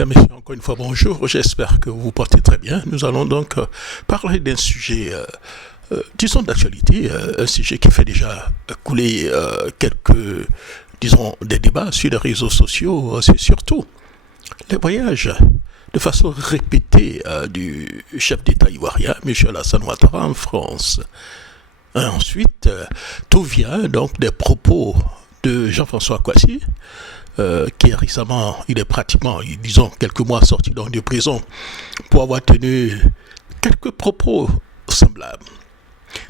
Mesdames et messieurs, encore une fois, bonjour. J'espère que vous vous portez très bien. Nous allons donc parler d'un sujet, disons, d'actualité, un sujet qui fait déjà couler quelques, disons, des débats sur les réseaux sociaux. C'est surtout les voyages de façon répétée du chef d'État ivoirien, M. Alassane Ouattara, en France. Ensuite, tout vient donc des propos de Jean-François Kwasi, qui est récemment, il est pratiquement, disons, quelques mois sorti donc de prison pour avoir tenu quelques propos semblables.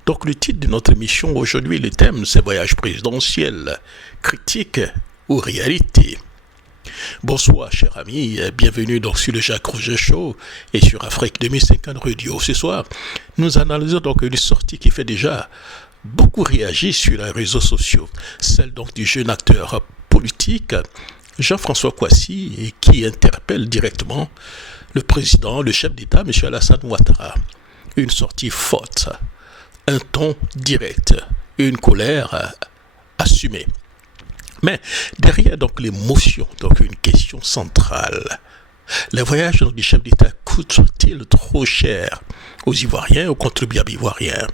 Donc le titre de notre émission aujourd'hui, le thème, c'est voyage présidentiel, critique ou réalité. Bonsoir chers amis, bienvenue donc sur le Jacques Rouget Show et sur Afrique 2050 Radio. Ce soir, nous analysons donc une sortie qui fait déjà beaucoup réagir sur les réseaux sociaux, celle donc du jeune acteur politique Jean-François Kwasi et qui interpelle directement le président, le chef d'État, M. Alassane Ouattara. Une sortie forte, un ton direct, une colère assumée. Mais derrière donc l'émotion, donc une question centrale. Les voyages donc, du chef d'État coûtent-ils trop cher aux Ivoiriens, aux contribuables ivoiriens?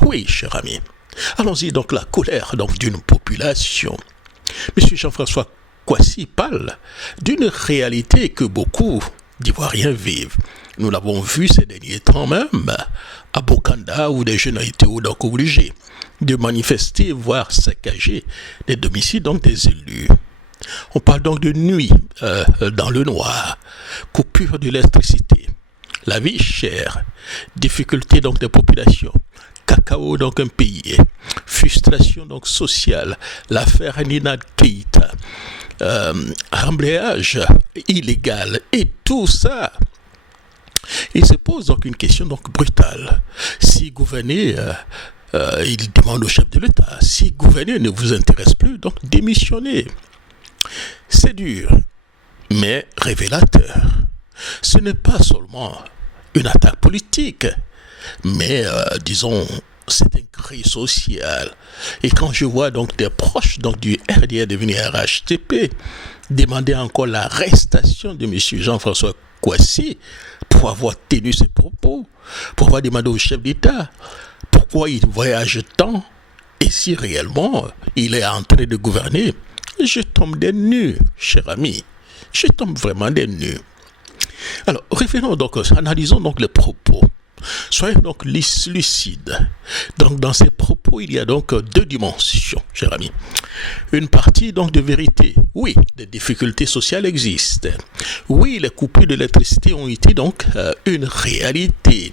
Oui, cher ami. Allons-y donc la colère donc d'une population. Monsieur Jean-François Kwasi parle d'une réalité que beaucoup d'Ivoiriens vivent. Nous l'avons vu ces derniers temps même à Bokanda où des jeunes ont été donc obligés de manifester, voire saccager des domiciles donc des élus. On parle donc de nuit dans le noir, coupure de l'électricité, la vie chère, difficulté donc des populations, cacao donc impayé, frustration donc sociale, l'affaire Nina Keïta, remblayage illégal et tout ça. Il se pose donc une question donc brutale. Si gouverner, il demande au chef de l'État, si gouverner ne vous intéresse plus, donc démissionnez. C'est dur, mais révélateur. Ce n'est pas seulement une attaque politique, mais disons, c'est un cri social. Et quand je vois donc des proches donc, du RDR devenir RHTP demander encore l'arrestation de M. Jean-François Kwasi pour avoir tenu ses propos, pour avoir demandé au chef d'État pourquoi il voyage tant et si réellement il est en train de gouverner, je tombe des nues, cher ami. Je tombe vraiment des nues. Alors, revenons donc, analysons donc les propos. Soyons donc lucides. Donc, dans ces propos, il y a donc deux dimensions, cher ami. Une partie donc de vérité. Oui, des difficultés sociales existent. Oui, les coupures d'électricité ont été donc une réalité.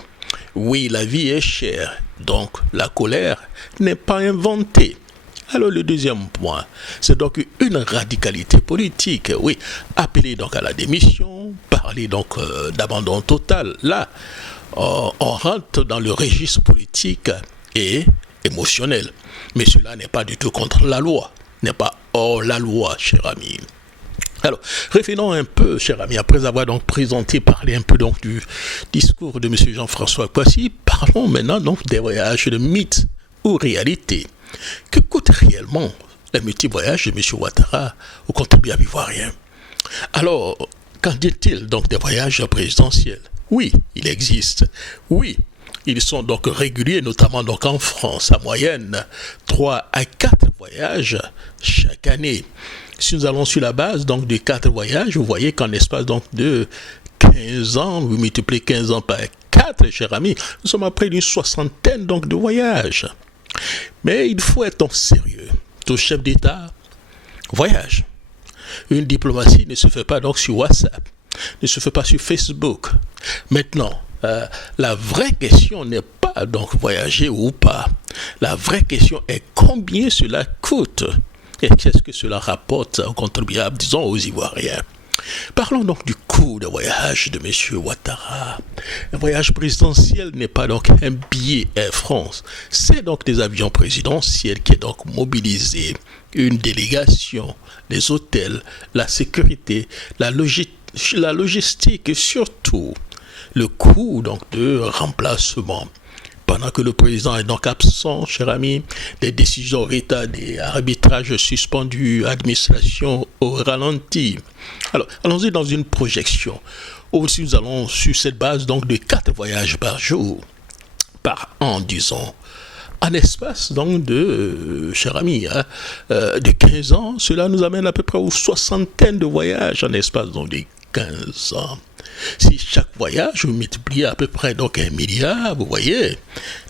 Oui, la vie est chère. Donc, la colère n'est pas inventée. Alors le deuxième point, c'est donc une radicalité politique. Oui, appeler donc à la démission, parler donc d'abandon total. Là, on rentre dans le registre politique et émotionnel. Mais cela n'est pas du tout contre la loi, n'est pas hors la loi, cher ami. Alors, revenons un peu, cher ami, après avoir donc parlé un peu donc du discours de M. Jean-François Kwasi, parlons maintenant donc des voyages de mythe ou réalité. Que coûte réellement les multi-voyages de M. Ouattara aux contribuables ivoiriens? Alors, qu'en dit-il donc des voyages présidentiels? Oui, il existe. Oui, ils sont donc réguliers, notamment donc en France, à moyenne 3 à 4 voyages chaque année. Si nous allons sur la base donc de 4 voyages, vous voyez qu'en l'espace donc de 15 ans, vous multipliez 15 ans par 4, chers amis, nous sommes à près d'une soixantaine donc de voyages. Mais il faut être sérieux. Tout chef d'État voyage. Une diplomatie ne se fait pas donc sur WhatsApp, ne se fait pas sur Facebook. Maintenant, la vraie question n'est pas donc voyager ou pas. La vraie question est combien cela coûte et qu'est-ce que cela rapporte aux contribuables, disons aux Ivoiriens. Parlons donc du coût de voyage de M. Ouattara. Un voyage présidentiel n'est pas donc un billet Air France. C'est donc des avions présidentiels qui est donc mobilisé, une délégation, les hôtels, la sécurité, la logistique et surtout le coût donc de remplacement. pendant que le président est donc absent, cher ami, des décisions d'État, des arbitrages suspendus, administration au ralenti. Alors, allons-y dans une projection. Aussi, nous allons sur cette base donc de 4 voyages par jour, par an, disons. En espace donc de, cher ami, de 15 ans, cela nous amène à peu près aux soixantaine de voyages en espace donc de 15 ans. Si chaque voyage, vous multipliez à peu près donc 1 milliard, vous voyez,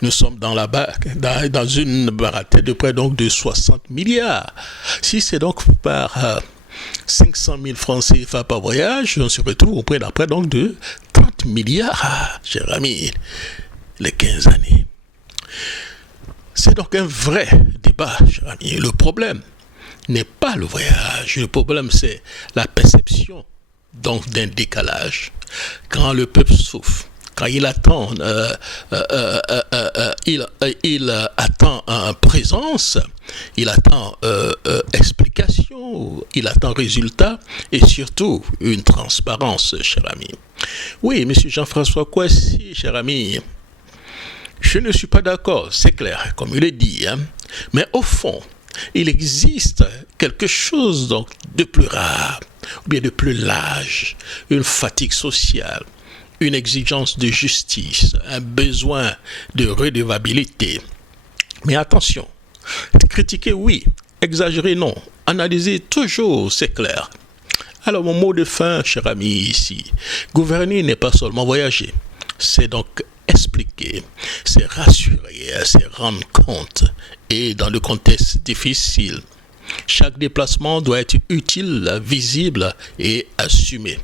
nous sommes dans une bagatelle de près donc de 60 milliards. Si c'est donc par 500 000 francs CFA par voyage, on se retrouve auprès d'après donc de 30 milliards, cher ami, les 15 années. C'est donc un vrai débat, cher ami. Le problème n'est pas le voyage. Le problème, c'est la perception donc d'un décalage. Quand le peuple souffre, quand il attend, il attend présence, il attend explication, il attend résultat et surtout une transparence, cher ami. Oui, monsieur Jean-François Kouassi, cher ami, je ne suis pas d'accord, c'est clair, comme il est dit, mais au fond, il existe quelque chose donc de plus rare, ou bien de plus large, une fatigue sociale, une exigence de justice, un besoin de redevabilité. Mais attention, critiquer oui, exagérer non, analyser toujours, c'est clair. Alors mon mot de fin, cher ami, ici, gouverner n'est pas seulement voyager, c'est donc expliquer, c'est rassurer, c'est rendre compte. Et dans le contexte difficile, chaque déplacement doit être utile, visible et assumé.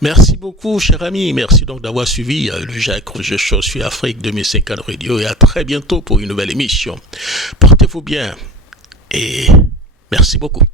Merci beaucoup, cher ami. Merci donc d'avoir suivi le Jacques Roger Show sur Afrique 2050 Radio et à très bientôt pour une nouvelle émission. Portez-vous bien et merci beaucoup.